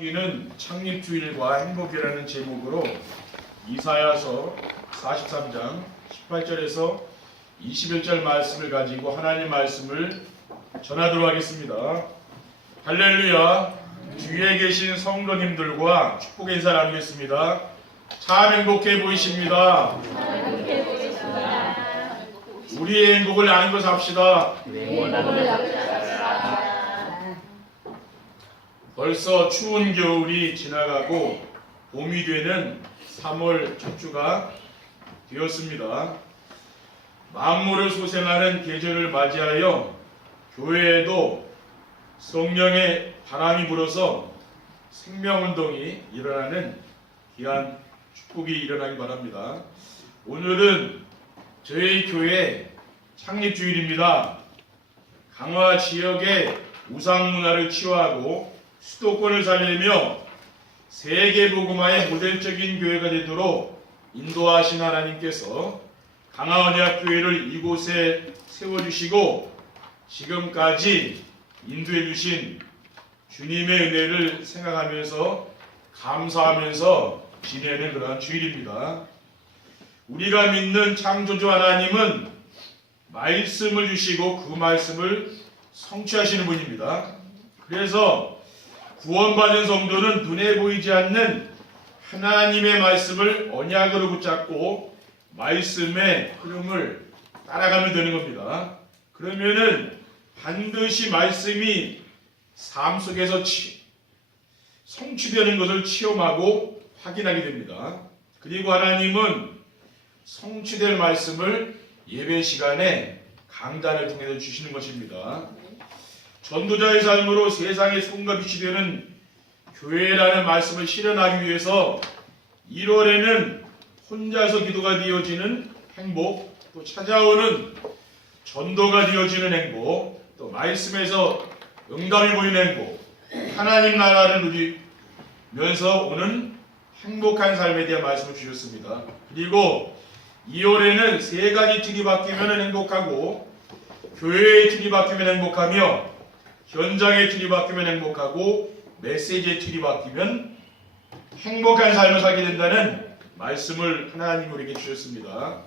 는 창립주일과 행복이라는 제목으로 이사야서 43장 18절에서 21절 말씀을 가지고 하나님 말씀을 전하도록 하겠습니다. 할렐루야. 뒤에 계신 성도님들과 축복의 인사 나누겠습니다. 참 행복해 보이십니다. 우리의 행복을 나눈 것을 합시다. 벌써 추운 겨울이 지나가고 봄이 되는 3월 첫 주가 되었습니다. 만물을 소생하는 계절을 맞이하여 교회에도 성령의 바람이 불어서 생명운동이 일어나는 귀한 축복이 일어나기 바랍니다. 오늘은 저희 교회 창립주일입니다. 강화 지역의 우상문화를 치유하고 수도권을 살리며 세계복음화의 모델적인 교회가 되도록 인도하신 하나님께서 강화언약교회를 이곳에 세워주시고 지금까지 인도해주신 주님의 은혜를 생각하면서 감사하면서 지내는 그러한 주일입니다. 우리가 믿는 창조주 하나님은 말씀을 주시고 그 말씀을 성취하시는 분입니다. 그래서 구원받은 성도는 눈에 보이지 않는 하나님의 말씀을 언약으로 붙잡고 말씀의 흐름을 따라가면 되는 겁니다. 그러면은 반드시 말씀이 삶 속에서 성취되는 것을 체험하고 확인하게 됩니다. 그리고 하나님은 성취될 말씀을 예배 시간에 강단을 통해서 주시는 것입니다. 전도자의 삶으로 세상의 소금과 빛이 되는 교회라는 말씀을 실현하기 위해서 1월에는 혼자서 기도가 되어지는 행복, 또 찾아오는 전도가 되어지는 행복, 또 말씀에서 응답이 보이는 행복, 하나님 나라를 누리면서 오는 행복한 삶에 대한 말씀을 주셨습니다. 그리고 2월에는 세 가지 틀이 바뀌면 행복하고, 교회의 틀이 바뀌면 행복하며, 현장의 틀이 바뀌면 행복하고, 메시지의 틀이 바뀌면 행복한 삶을 살게 된다는 말씀을 하나님 우리에게 주셨습니다.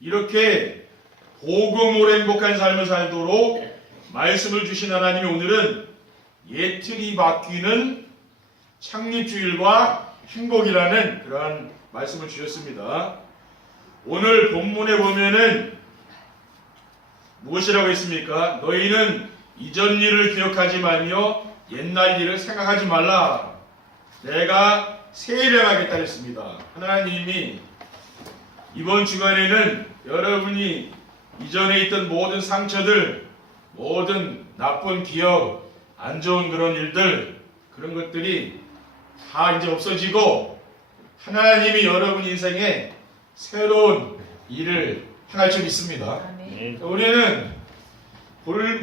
이렇게 복음으로 행복한 삶을 살도록 말씀을 주신 하나님이 오늘은 옛 틀이 바뀌는 창립주일과 행복이라는 그러한 말씀을 주셨습니다. 오늘 본문에 보면은 무엇이라고 했습니까? 너희는 이전 일을 기억하지 말며 옛날 일을 생각하지 말라. 내가 새 일을 하겠다 했습니다. 하나님이 이번 주간에는 여러분이 이전에 있던 모든 상처들, 모든 나쁜 기억, 안 좋은 그런 일들, 그런 것들이 다 이제 없어지고 하나님이 여러분 인생에 새로운 일을 행할 줄 믿습니다. 우리는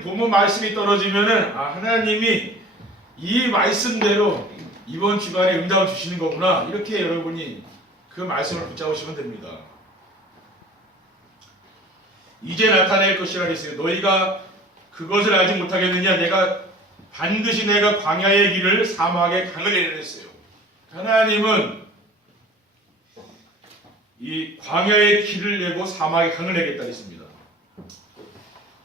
본문 말씀이 떨어지면은 하나님이 이 말씀대로 이번 주간에 응답을 주시는 거구나, 이렇게 여러분이 그 말씀을 붙잡으시면 됩니다. 이제 나타낼 것이라 했어요. 너희가 그것을 알지 못하겠느냐? 반드시 내가 광야의 길을 사막의 강을 내리라 했어요. 하나님은 이 광야의 길을 내고 사막의 강을 내겠다 했습니다.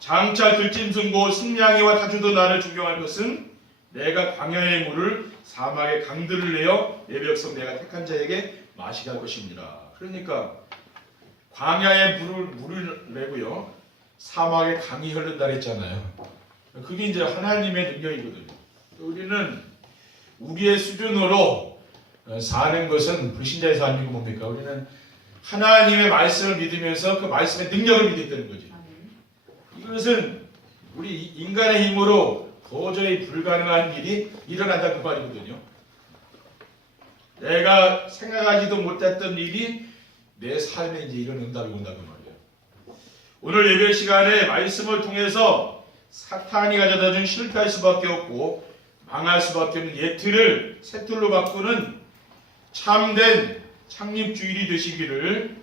장차 들짐승고 승냥이와 타주도 나를 존경할 것은 내가 광야의 물을 사막의 강들을 내어 내 백성 내가 택한 자에게 마시게 할 것입니다. 그러니까 광야의 물을 내고요, 사막의 강이 흐른다 했잖아요. 그게 이제 하나님의 능력이거든요. 우리는 우리의 수준으로 사는 것은 불신자의 삶이고 뭡니까? 우리는 하나님의 말씀을 믿으면서 그 말씀의 능력을 믿었다는 거지. 이것은 우리 인간의 힘으로 도저히 불가능한 일이 일어난다 그 말이거든요. 내가 생각하지도 못했던 일이 내 삶에 이제 이런 응답이 온다 그 말이에요. 오늘 예배 시간에 말씀을 통해서 사탄이 가져다준 실패할 수밖에 없고 망할 수밖에 없는 옛 틀을 새 틀로 바꾸는 참된 창립주일이 되시기를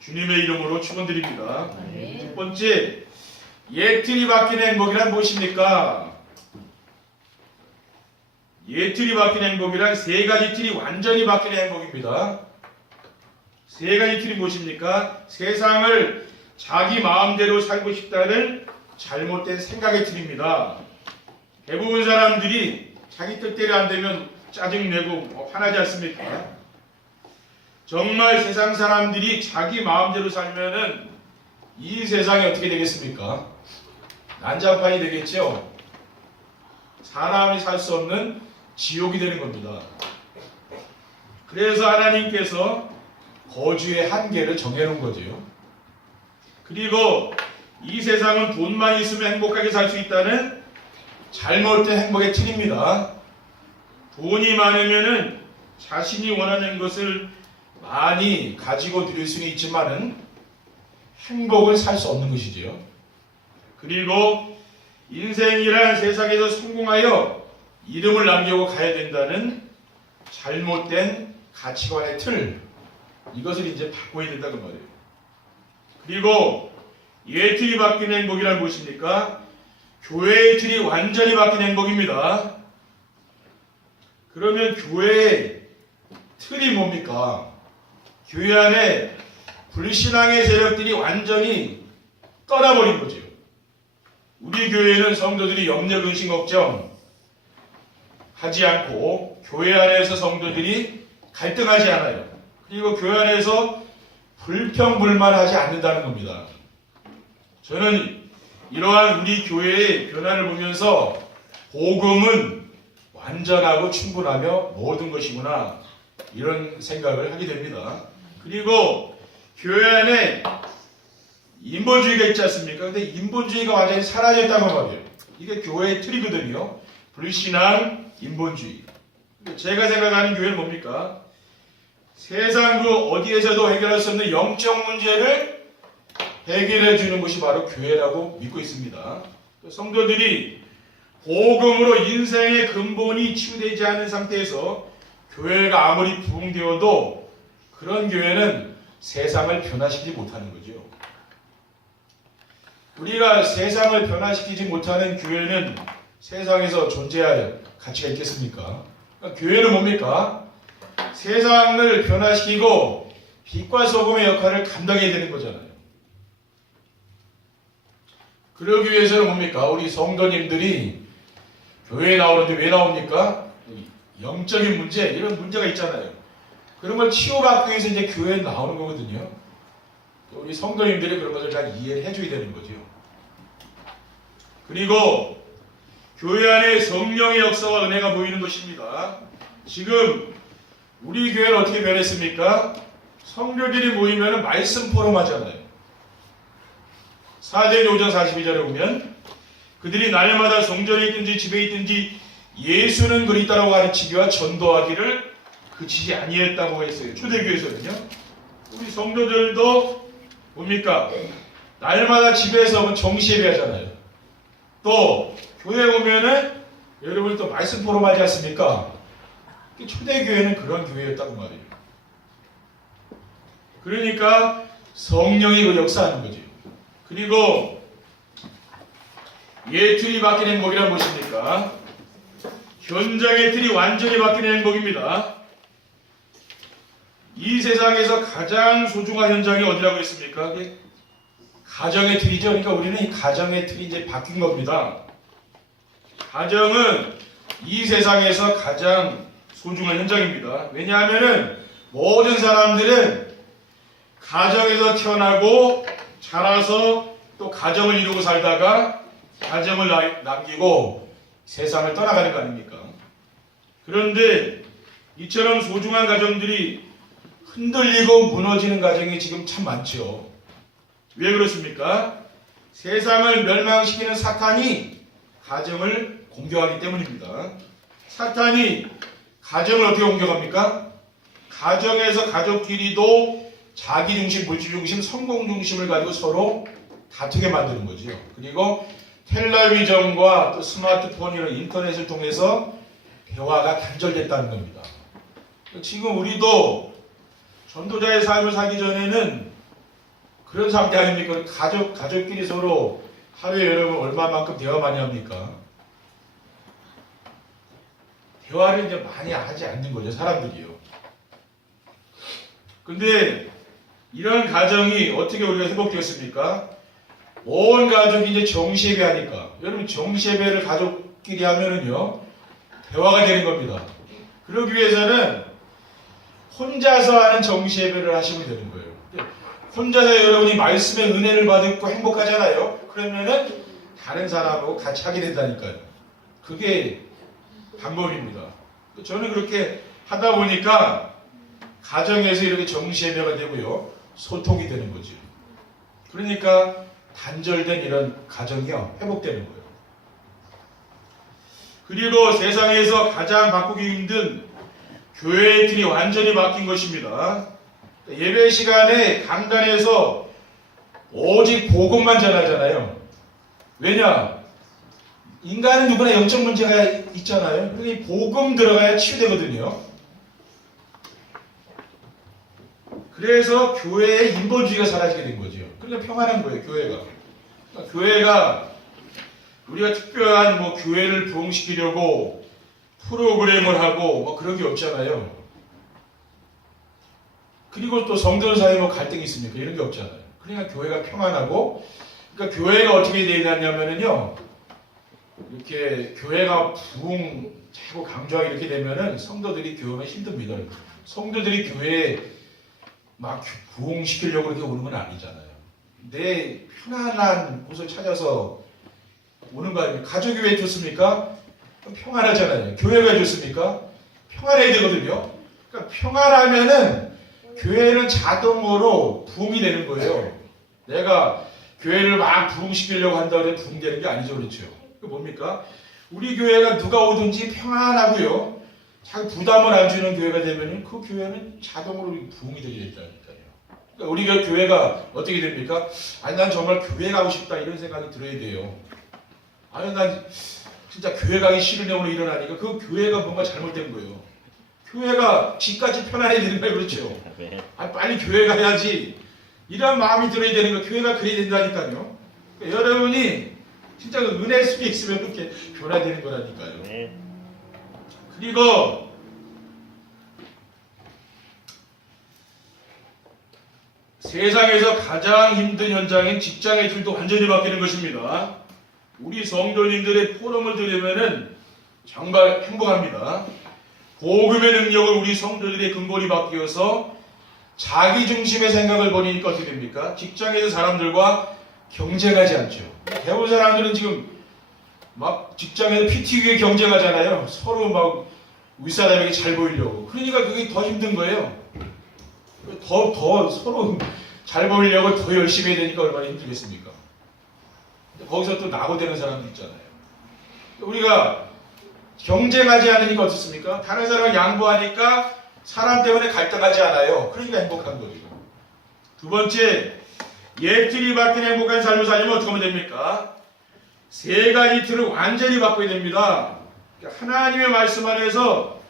주님의 이름으로 축원드립니다. 첫 번째, 옛 틀이 바뀌는 행복이란 무엇입니까? 예틀이 바뀌는 행복이란 세 가지 틀이 완전히 바뀌는 행복입니다. 세 가지 틀이 무엇입니까? 세상을 자기 마음대로 살고 싶다는 잘못된 생각의 틀입니다. 대부분 사람들이 자기 뜻대로 안 되면 짜증내고 화나지 않습니까? 정말 세상 사람들이 자기 마음대로 살면은 이 세상이 어떻게 되겠습니까? 난장판이 되겠죠? 사람이 살 수 없는 지옥이 되는 겁니다. 그래서 하나님께서 거주의 한계를 정해놓은 거죠. 그리고 이 세상은 돈만 있으면 행복하게 살 수 있다는 잘못된 행복의 틀입니다. 돈이 많으면은 자신이 원하는 것을 많이 가지고 누릴 수는 있지만은 행복을 살 수 없는 것이지요. 그리고 인생이란 세상에서 성공하여 이름을 남기고 가야 된다는 잘못된 가치관의 틀, 이것을 이제 바꿔야 된다는 말이에요. 그리고 예틀이 바뀌는 행복이란 무엇입니까? 교회의 틀이 완전히 바뀌는 행복입니다. 그러면 교회의 틀이 뭡니까? 교회 안에 불신앙의 세력들이 완전히 떠나버린 거죠. 우리 교회는 성도들이 염려, 근심, 걱정 하지 않고 교회 안에서 성도들이 갈등하지 않아요. 그리고 교회 안에서 불평불만하지 않는다는 겁니다. 저는 이러한 우리 교회의 변화를 보면서 복음은 완전하고 충분하며 모든 것이구나, 이런 생각을 하게 됩니다. 그리고 교회 안에 인본주의가 있지 않습니까? 근데 인본주의가 완전히 사라졌다는 말이에요. 이게 교회의 틀이거든요. 불신앙, 인본주의. 제가 생각하는 교회는 뭡니까? 세상 그 어디에서도 해결할 수 없는 영적 문제를 해결해 주는 것이 바로 교회라고 믿고 있습니다. 성도들이 복음으로 인생의 근본이 치유되지 않은 상태에서 교회가 아무리 부흥되어도 그런 교회는 세상을 변화시키지 못하는 거죠. 우리가 세상을 변화시키지 못하는 교회는 세상에서 존재할 가치가 있겠습니까? 그러니까 교회는 뭡니까? 세상을 변화시키고 빛과 소금의 역할을 감당해야 되는 거잖아요. 그러기 위해서는 뭡니까? 우리 성도님들이 교회에 나오는데 왜 나옵니까? 영적인 문제, 이런 문제가 있잖아요. 그런 걸 치유받기 위해서 이제 교회에 나오는 거거든요. 우리 성도님들이 그런 것을 잘 이해를 해줘야 되는 거죠. 그리고 교회 안에 성령의 역사와 은혜가 보이는 것입니다. 지금 우리 교회는 어떻게 변했습니까? 성도들이 모이면 말씀 포럼 하잖아요. 사도행전 5장 42절에 보면 그들이 날마다 성전에 있든지 집에 있든지 예수는 그리스도라고 가르치기와 전도하기를 그치지 아니했다고 했어요. 초대교회에서는요. 우리 성도들도 뭡니까? 날마다 집에서 정시예배 하잖아요. 또 교회 오면은 여러분 또 말씀 포럼 하지 않습니까? 초대교회는 그런 교회였다고 말이에요. 그러니까 성령이 그 역사하는 거죠. 그리고 예틀이 바뀌는 행복이란 무엇입니까? 현장의 틀이 완전히 바뀌는 행복입니다. 이 세상에서 가장 소중한 현장이 어디라고 했습니까? 가정의 틀이죠. 그러니까 우리는 이 가정의 틀이 이제 바뀐 겁니다. 가정은 이 세상에서 가장 소중한 현장입니다. 왜냐하면은 모든 사람들은 가정에서 태어나고 자라서 또 가정을 이루고 살다가 가정을 남기고 세상을 떠나가는 거 아닙니까? 그런데 이처럼 소중한 가정들이 흔들리고 무너지는 가정이 지금 참 많죠. 왜 그렇습니까? 세상을 멸망시키는 사탄이 가정을 공격하기 때문입니다. 사탄이 가정을 어떻게 공격합니까? 가정에서 가족끼리도 자기 중심, 물질 중심, 성공 중심을 가지고 서로 다투게 만드는 거죠. 그리고 텔레비전과 또 스마트폰 이런 인터넷을 통해서 대화가 단절됐다는 겁니다. 지금 우리도 전도자의 삶을 살기 전에는 그런 상태 아닙니까? 가족끼리 서로 하루에 여러분 얼마만큼 대화 많이 합니까? 대화를 이제 많이 하지 않는 거죠, 사람들이요. 근데 이런 가정이 어떻게 우리가 회복되었습니까? 온 가족이 이제 정시예배하니까, 여러분 정시예배를 가족끼리 하면은요 대화가 되는 겁니다. 그러기 위해서는 혼자서 하는 정시예배를 하시면 되는 거예요. 혼자서 여러분이 말씀의 은혜를 받고 행복하잖아요. 그러면은 다른 사람하고 같이 하게 된다니까요. 그게 방법입니다. 저는 그렇게 하다 보니까 가정에서 이렇게 정시예배가 되고요, 소통이 되는 거죠. 그러니까 단절된 이런 가정이요 회복되는 거예요. 그리고 세상에서 가장 바꾸기 힘든 교회의 틀이 완전히 바뀐 것입니다. 예배 시간에 강단에서 오직 복음만 전하잖아요. 왜냐? 인간은 누구나 영적 문제가 있잖아요. 그러니 복음 들어가야 치유되거든요. 그래서 교회의 인본주의가 사라지게 된 거죠. 그러니까 평안한 거예요, 교회가. 그러니까 교회가 우리가 특별한 뭐 교회를 부흥시키려고 프로그램을 하고 뭐 그런 게 없잖아요. 그리고 또 성도 사이에 뭐 갈등이 있습니까? 이런 게 없잖아요. 그러니까 교회가 평안하고, 그러니까 교회가 어떻게 되냐면은요, 이렇게 교회가 부흥 자꾸 강조하게 이렇게 되면은 성도들이 교회가 힘듭니다. 성도들이 교회에 막 부흥시키려고 이렇게 오는 건 아니잖아요. 내 편안한 곳을 찾아서 오는 거 아닙니까? 가족이 왜 좋습니까? 평안하잖아요. 교회가 왜 좋습니까? 평안해야 되거든요. 그러니까 평안하면은 교회는 자동으로 부흥이 되는 거예요. 내가 교회를 막 부흥시키려고 한다고 해서 부흥되는 게 아니죠. 그렇죠? 그 뭡니까? 우리 교회가 누가 오든지 평안하고요, 자꾸 부담을 안 주는 교회가 되면 그 교회는 자동으로 부흥이 되게 된다니까요. 그러니까 우리가 교회가 어떻게 됩니까? 아니 난 정말 교회 가고 싶다 이런 생각이 들어야 돼요. 아니 난 진짜 교회 가기 싫은데 오늘 일어나니까 그 교회가 뭔가 잘못된 거예요. 교회가 집까지 편안해야 되는 거예요. 그렇죠? 아, 빨리 교회 가야지 이런 마음이 들어야 되는 거예요. 교회가 그래야 된다니까요. 그러니까 여러분이 진짜 그 은혜 속에 있으면 그렇게 변화되는 거라니까요. 그리고 세상에서 가장 힘든 현장인 직장의 틀도 완전히 바뀌는 것입니다. 우리 성도님들의 포럼을 들으면은 정말 행복합니다. 복음의 능력을 우리 성도들의 근본이 바뀌어서 자기 중심의 생각을 버리니까 어떻게 됩니까? 직장에서 사람들과 경쟁하지 않죠. 대부분 사람들은 지금 막 직장에서 PT위에 경쟁하잖아요. 서로 막 윗사람에게 잘 보이려고. 그러니까 그게 더 힘든 거예요. 더 서로 잘 보이려고 더 열심히 해야 되니까 얼마나 힘들겠습니까? 거기서 또 낙오되는 사람도 있잖아요. 우리가 경쟁하지 않으니까 어떻습니까? 다른 사람을 양보하니까 사람 때문에 갈등하지 않아요. 그러니까 행복한 거죠. 두 번째, 옛틀이 바뀐 행복한 삶을 살려면 어떻게 하면 됩니까? 세 가지 틀을 완전히 바꿔야 됩니다. 하나님의 말씀 안에서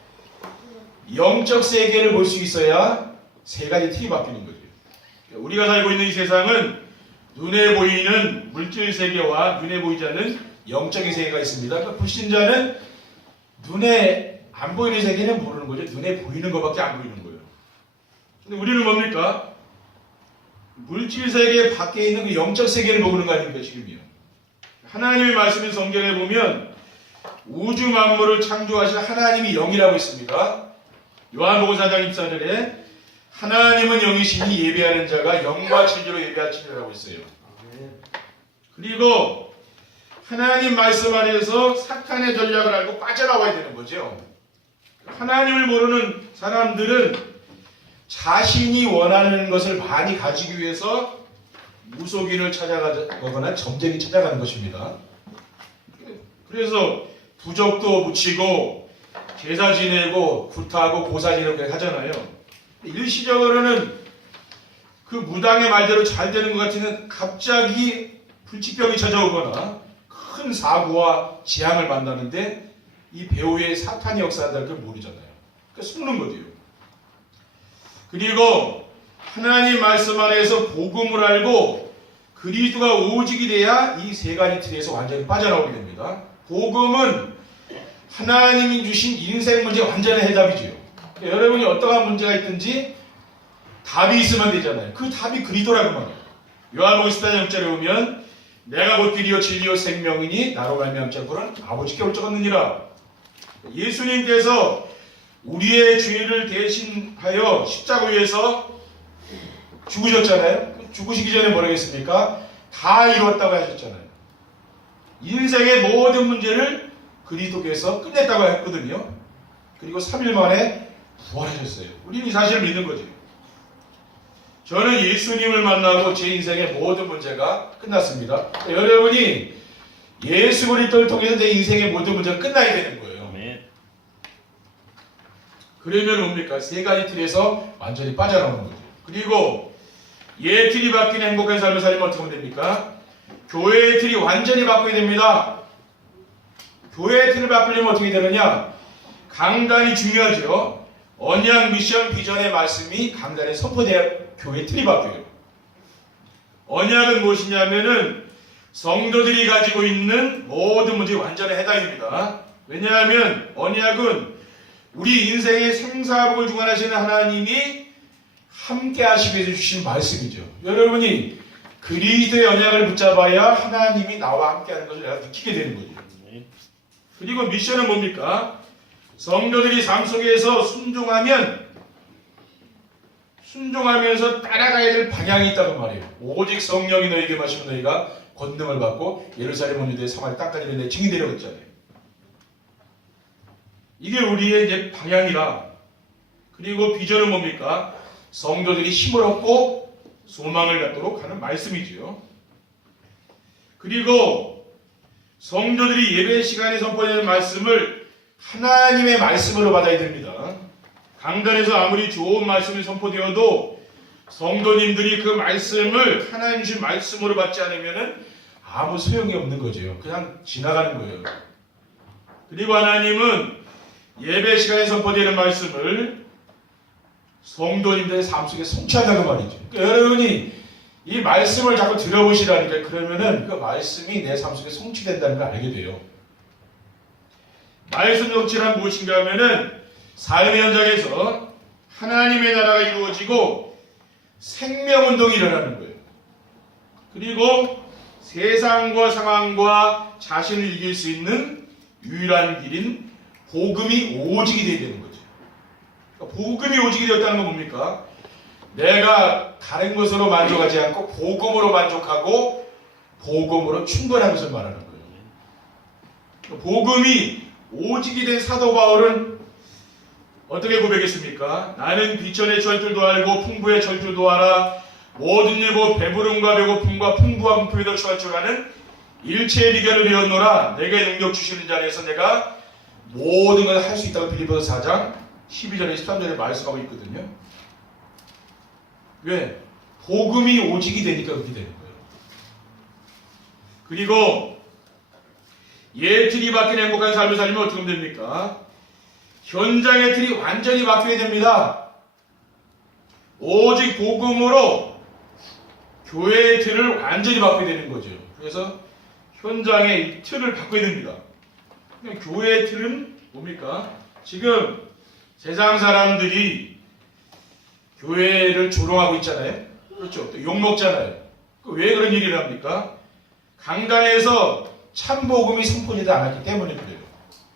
영적 세계를 볼 수 있어야 세 가지 틀이 바뀌는 거죠. 우리가 살고 있는 이 세상은 눈에 보이는 물질 세계와 눈에 보이지 않는 영적인 세계가 있습니다. 그러니까 불신자는 눈에 안 보이는 세계는 모르는 거죠. 눈에 보이는 것밖에 안 보이는 거예요. 근데 우리는 뭡니까? 물질 세계 밖에 있는 그 영적 세계를 보는 거 아닙니까, 지금이요. 하나님의 말씀인 성경에 보면 우주 만물을 창조하신 하나님이 영이라고 있습니다. 요한복음 4장 24절에 하나님은 영이시니 예배하는 자가 영과 진리로 예배할지니라고 있어요. 그리고 하나님 말씀 안에서 사탄의 전략을 알고 빠져나와야 되는 거죠. 하나님을 모르는 사람들은 자신이 원하는 것을 많이 가지기 위해서 무속인을 찾아가거나 점쟁이 찾아가는 것입니다. 그래서 부적도 붙이고 제사 지내고 굿하고 보사 지내고 하잖아요. 일시적으로는 그 무당의 말대로 잘 되는 것 같으면 갑자기 불치병이 찾아오거나 큰 사고와 재앙을 만나는데 이 배후에 사탄이 역사한다는 걸 모르잖아요. 그러니까 숨는 거죠. 그리고 하나님 말씀 안에서 복음을 알고 그리스도가 오직이 돼야 이 세 가지 틀에서 완전히 빠져나오게 됩니다. 복음은 하나님이 주신 인생 문제 완전한 해답이죠. 그러니까 여러분이 어떠한 문제가 있든지 답이 있으면 되잖아요. 그 답이 그리스도라고 말이에요. 요한복음 14장 6절에 보면 내가 곧 길이요 진리요 생명이니 나로 말미암지 않고는 아버지께 올 적 없느니라. 예수님께서 우리의 죄를 대신하여 십자가 위에서 죽으셨잖아요. 죽으시기 전에 뭐라고 했습니까? 다 이루었다고 하셨잖아요. 인생의 모든 문제를 그리스도께서 끝냈다고 했거든요. 그리고 3일 만에 부활하셨어요. 우리는 이 사실을 믿는 거죠. 저는 예수님을 만나고 제 인생의 모든 문제가 끝났습니다. 여러분이 예수 그리스도를 통해서 내 인생의 모든 문제가 끝나야 되는 거예요. 그러면 뭡니까? 세 가지 틀에서 완전히 빠져나오는 거죠. 그리고 예 틀이 바뀌는 행복한 삶을 살면 어떻게 하면 됩니까? 교회의 틀이 완전히 바뀌어야 됩니다. 교회의 틀을 바꾸려면 어떻게 되느냐? 강단이 중요하죠. 언약 미션 비전의 말씀이 강단에 선포돼야 교회의 틀이 바뀌어요. 언약은 무엇이냐면은 성도들이 가지고 있는 모든 문제의 완전한 해당입니다. 왜냐하면 언약은 우리 인생의 생사복을 주관하시는 하나님이 함께 하시기 위해서 주신 말씀이죠. 여러분이 그리스도의 언약을 붙잡아야 하나님이 나와 함께 하는 것을 내가 느끼게 되는 거죠. 그리고 미션은 뭡니까? 성도들이 삶 속에서 순종하면서 따라가야 될 방향이 있다고 말해요. 오직 성령이 너에게 마시면 너희가 권능을 받고 예루살렘 온 유대의 성을 땅까지 내 증인 되려고 했잖아요. 이게 우리의 이제 방향이라. 그리고 비전은 뭡니까? 성도들이 힘을 얻고 소망을 갖도록 하는 말씀이지요. 그리고 성도들이 예배 시간에 선포되는 말씀을 하나님의 말씀으로 받아야 됩니다. 강단에서 아무리 좋은 말씀이 선포되어도 성도님들이 그 말씀을 하나님 주신 말씀으로 받지 않으면 아무 소용이 없는 거죠. 그냥 지나가는 거예요. 그리고 하나님은 예배 시간에 선포되는 말씀을 성도님들의 삶 속에 성취한다는 말이죠. 그러니까 여러분이 이 말씀을 자꾸 들어보시라니까 그러면은 그 말씀이 내 삶 속에 성취된다는 걸 알게 돼요. 말씀 성취란 무엇인가 하면은 삶의 현장에서 하나님의 나라가 이루어지고 생명운동이 일어나는 거예요. 그리고 세상과 상황과 자신을 이길 수 있는 유일한 길인 복음이 오직이 되어야 되는 거죠. 그러니까 복음이 오직이 되었다는 건 뭡니까? 내가 다른 것으로 만족하지 않고 복음으로 만족하고 복음으로 충분한 것을 말하는 거예요. 그러니까 복음이 오직이 된 사도 바울은 어떻게 고백했습니까? 나는 비천의 철줄도 알고 풍부의 철줄도 알아 모든 일고 배부름과 배고픔과 풍부와 분풀이도 취할 줄 아는 일체의 비결을 배웠노라. 내게 능력 주시는 자 안에서 내가 모든 것을 할 수 있다고 빌립보서 4장 12절에 13절에 말씀하고 있거든요. 왜? 복음이 오직이 되니까 그렇게 되는 거예요. 그리고 예 틀이 바뀐 행복한 삶을 살면 어떻게 하면 됩니까? 현장의 틀이 완전히 바뀌어야 됩니다. 오직 복음으로 교회의 틀을 완전히 바꿔야 되는 거죠. 그래서 현장의 이 틀을 바꿔야 됩니다. 교회의 틀은 뭡니까? 지금 세상 사람들이 교회를 조롱하고 있잖아요. 그렇죠. 또 욕먹잖아요. 왜 그런 얘기를 합니까? 강단에서 참복음이 선포되지 않았기 때문에 그래요.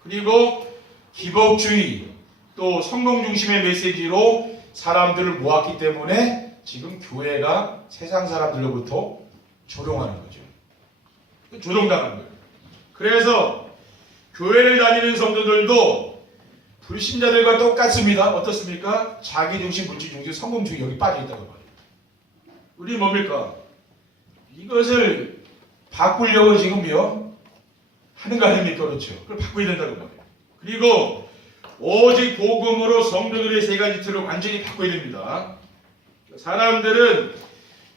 그리고 기복주의 또 성공 중심의 메시지로 사람들을 모았기 때문에 지금 교회가 세상 사람들로부터 조롱하는 거죠. 조롱당하는 거예요. 그래서 교회를 다니는 성도들도 불신자들과 똑같습니다. 어떻습니까? 자기중심, 물질중심, 성공주의 여기 빠져있다고 말해요. 우리 뭡니까? 이것을 바꾸려고 지금요 하는 거 아닙니까? 그렇죠. 그걸 바꿔야 된다고 말해요. 그리고 오직 복음으로 성도들의 세 가지 틀을 완전히 바꿔야 됩니다. 사람들은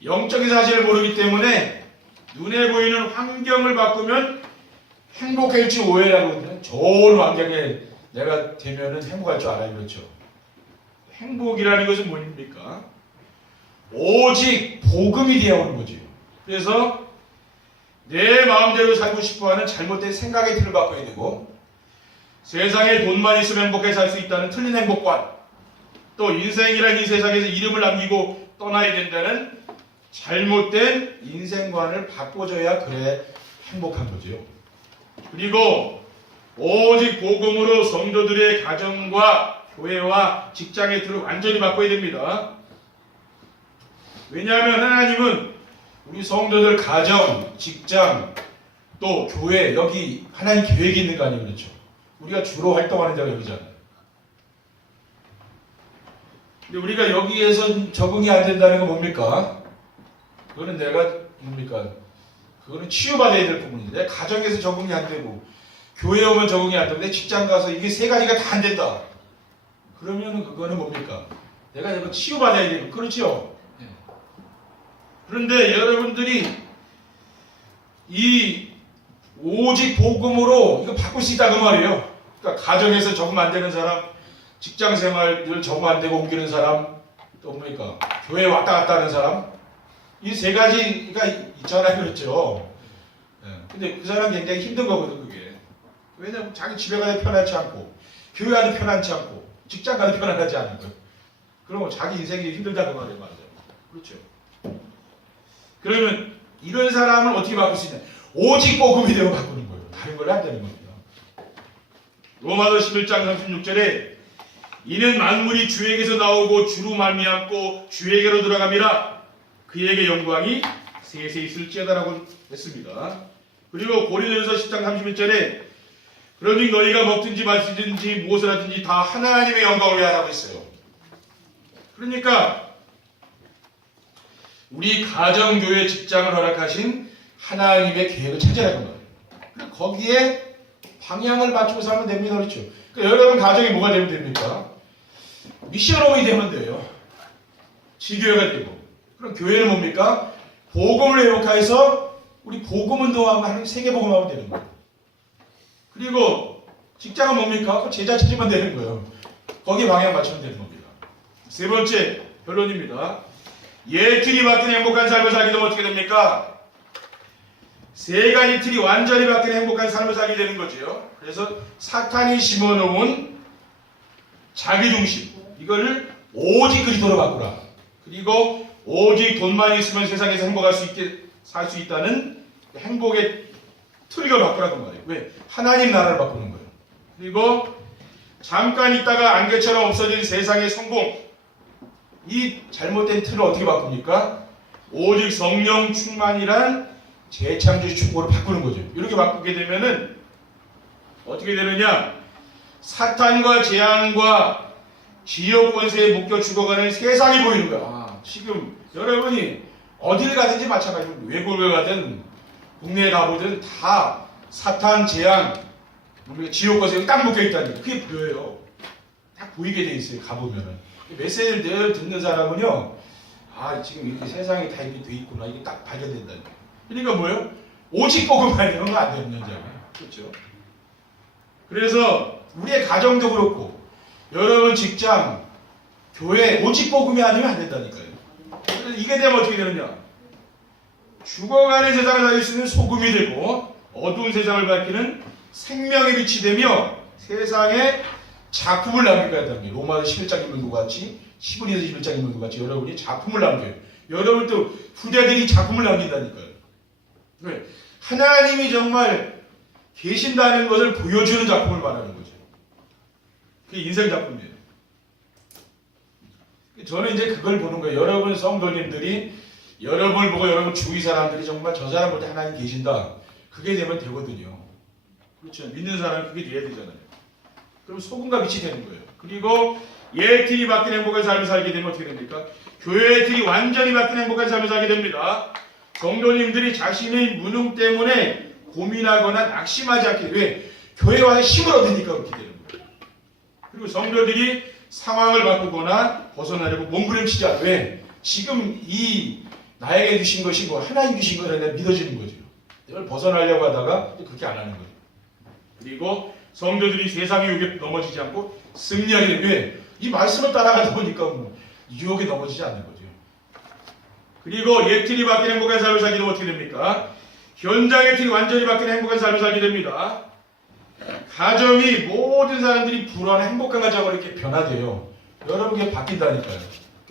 영적인 사실을 모르기 때문에 눈에 보이는 환경을 바꾸면 행복해질지 오해를 하거든요. 좋은 환경에 내가 되면은 행복할 줄 알아요. 그렇죠. 행복이라는 것은 뭡니까? 오직 복음이 되어 오는 거죠. 그래서 내 마음대로 살고 싶어하는 잘못된 생각의 틀을 바꿔야 되고 세상에 돈만 있으면 행복하게 살 수 있다는 틀린 행복관, 또 인생이란 이 세상에서 이름을 남기고 떠나야 된다는 잘못된 인생관을 바꿔줘야 그래 행복한 거죠. 그리고 오직 복음으로 성도들의 가정과 교회와 직장의 틀을 완전히 바꿔야 됩니다. 왜냐하면 하나님은 우리 성도들 가정, 직장, 또 교회, 여기 하나님 계획이 있는 거 아니에요? 그렇죠? 우리가 주로 활동하는 데가 여기잖아요. 근데 우리가 여기에서 적응이 안 된다는 건 뭡니까? 그거는 내가 뭡니까? 그거는 치유받아야 될 부분인데, 내 가정에서 적응이 안 되고 교회 오면 적응이 안 되는데 직장 가서 이게 세 가지가 다 안 된다. 그러면은 그거는 뭡니까? 내가 이거 치유받아야 되고, 그렇죠? 그런데 여러분들이 이 오직 복음으로 이거 바꿀 수 있다 그 말이에요. 그러니까 가정에서 적응 안 되는 사람, 직장 생활을 적응 안 되고 옮기는 사람, 또 뭡니까? 교회 왔다 갔다 하는 사람, 이 세 가지가 있잖아요, 그렇죠? 근데 그 사람 굉장히 힘든 거거든, 그게. 왜냐면 자기 집에 가도 편하지 않고, 교회 가도 편하지 않고, 직장 가도 편안하지 않은 거예요. 그러면 자기 인생이 힘들다 그 말이에요, 맞아요. 그렇죠? 그러면 이런 사람을 어떻게 바꿀 수 있냐? 오직 복음이 되어 바꾸는 거예요. 다른 걸 안 되는 겁니다. 로마서 11장 36절에 이는 만물이 주에게서 나오고 주로 말미암고 주에게로 돌아갑니다. 그에게 영광이 세세 있을지어다라고 했습니다. 그리고 고린도전서 10장 31절에 그러니 너희가 먹든지 마시든지 무엇을 하든지 다 하나님의 영광을 위하라고 했어요. 그러니까 우리 가정, 교회, 직장을 허락하신 하나님의 계획을 찾아라는 거예요. 그리고 거기에 방향을 맞추고 살면 됩니다. 그렇죠? 그러니까 여러분 가정이 뭐가 되면 됩니까? 미션홈이 되면 돼요. 지교회가 되고. 그럼 교회는 뭡니까? 복음을 회복해서 우리 복음 운동하면 세계 복음하면 되는 거예요. 그리고 직장은 뭡니까? 제자 찾으면 되는 거예요. 거기에 방향 맞추면 되는 겁니다. 세 번째 결론입니다. 틀이 바뀐 행복한 삶을 살게 되면 어떻게 됩니까? 세 가지 틀이 완전히 바뀐 행복한 삶을 살게 되는 거죠. 그래서 사탄이 심어놓은 자기중심, 이거를 오직 그리스도로 바꾸라. 그리고 오직 돈만 있으면 세상에서 행복할 수 있게 살 수 있다는 행복의 틀을 바꾸라는 말이에요. 왜? 하나님 나라를 바꾸는 거예요. 그리고 잠깐 있다가 안개처럼 없어진 세상의 성공, 이 잘못된 틀을 어떻게 바꿉니까? 오직 성령 충만이란 재창조의 축복으로 바꾸는 거죠. 이렇게 바꾸게 되면은 어떻게 되느냐? 사탄과 재앙과 지역 권세에 묶여 죽어가는 세상이 보이는 거야. 지금 여러분이 어딜 가든지 마찬가지로 외국을 가든 국내에 가보든 다 사탄, 재앙, 지역 권세에 딱 묶여 있다니 그게 보여요. 딱 보이게 돼 있어요. 가보면은. 메시지를 늘 듣는 사람은요, 지금 이렇게 세상에 다 이렇게 돼 있구나. 이게 딱 발견된다니. 그러니까 뭐예요? 오직 복음 발견은 건 안 되는 현장이에요. 그렇죠? 그래서 우리의 가정도 그렇고, 여러분 직장, 교회, 오직 복음이 아니면 안 된다니까요. 그래서 이게 되면 어떻게 되느냐? 죽어가는 세상을 살릴 수 있는 소금이 되고, 어두운 세상을 밝히는 생명의 빛이 되며, 세상에 작품을 남기게 한다는 게 로마서 11장 인물과 같이, 히브리서 11장 인물과 같이 여러분이 작품을 남겨요. 여러분도 후대들이 작품을 남긴다니까요. 왜? 하나님이 정말 계신다는 것을 보여주는 작품을 말하는 거죠. 그게 인생 작품이에요. 저는 이제 그걸 보는 거예요. 여러분 성도님들이 여러분을 보고 여러분 주위 사람들이 정말 저 사람 볼 때 하나님 계신다. 그게 되면 되거든요. 그렇죠. 믿는 사람이 그게 돼야 되잖아요. 그럼 소금과 빛이 되는 거예요. 그리고 틀이 바뀐 행복한 삶을 살게 되면 어떻게 됩니까? 교회의 틀이 완전히 바뀐 행복한 삶을 살게 됩니다. 성도님들이 자신의 무능 때문에 고민하거나 낙심하지 않게, 왜? 교회에 와서 힘을 얻으니까 그렇게 되는 거예요. 그리고 성도들이 상황을 바꾸거나 벗어나려고 몸부림치지 않아요. 왜? 지금 이 나에게 주신 것이 뭐 하나님 주신 거라 내가 믿어지는 거죠. 이걸 벗어나려고 하다가 그렇게 안 하는 거예요. 그리고 성도들이 세상의 유혹에 넘어지지 않고 승리하게 되면, 왜? 이 말씀을 따라가다 보니까 뭐 유혹에 넘어지지 않는 거죠. 그리고 틀이 바뀐 행복한 삶을 살게 되면 어떻게 됩니까? 현장의 틀이 완전히 바뀐 행복한 삶을 살게 됩니다. 가정이 모든 사람들이 불안한 행복한 가정으로 이렇게 변화돼요. 여러분 그게 바뀐다니까요.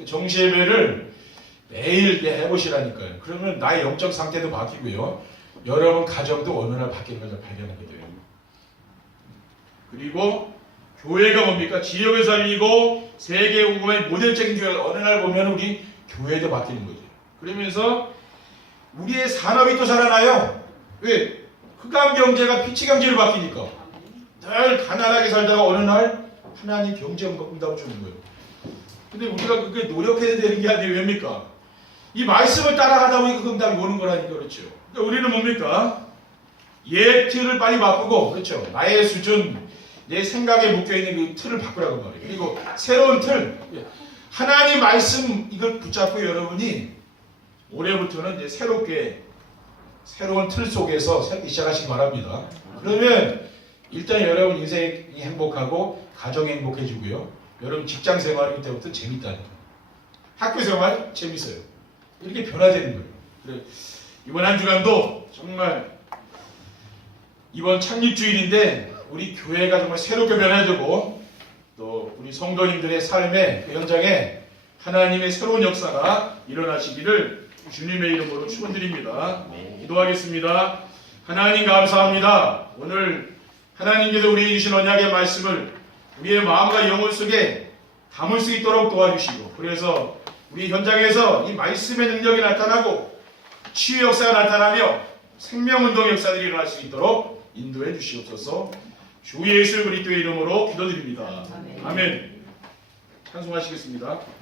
정시예배를 매일 이렇게 해보시라니까요. 그러면 나의 영적 상태도 바뀌고요. 여러분 가정도 어느 날 바뀌는 것을 발견하게 돼요. 그리고 교회가 뭡니까? 지역을 살리고 세계 복음의 모델적인 교회가 어느 날 보면 우리 교회도 바뀌는 거죠. 그러면서 우리의 산업이 또 살아나요. 왜? 흑암 경제가 피치 경제로 바뀌니까. 늘 가난하게 살다가 어느 날 하나님 경제 응답을 주는 거예요. 근데 우리가 그게 노력해야 되는 게 아니에요. 왜입니까? 이 말씀을 따라가다 보니까 그 응답이 오는 거라니까. 그렇죠. 그러니까 우리는 뭡니까? 옛 틀을 빨리 바꾸고, 그렇죠. 나의 수준, 내 생각에 묶여있는 그 틀을 바꾸라고 말이에요. 그리고 새로운 틀, 하나님 말씀 이걸 붙잡고 여러분이 올해부터는 이제 새롭게 새로운 틀 속에서 살기 시작하시기 바랍니다. 그러면 일단 여러분 인생이 행복하고 가정이 행복해지고요. 여러분 직장 생활일 때부터 재밌다니까. 학교 생활 재밌어요. 이렇게 변화되는 거예요. 그래, 이번 한 주간도 정말 이번 창립주일인데 우리 교회가 정말 새롭게 변화되고 또 우리 성도님들의 삶의 그 현장에 하나님의 새로운 역사가 일어나시기를 주님의 이름으로 축원드립니다. 기도하겠습니다. 하나님 감사합니다. 오늘 하나님께서 우리에게 주신 언약의 말씀을 우리의 마음과 영혼 속에 담을 수 있도록 도와주시고, 그래서 우리 현장에서 이 말씀의 능력이 나타나고 치유 역사가 나타나며 생명운동 역사들이 일어날 수 있도록 인도해 주시옵소서. 주 예수 그리스도의 이름으로 기도드립니다. 아멘. 찬송하시겠습니다.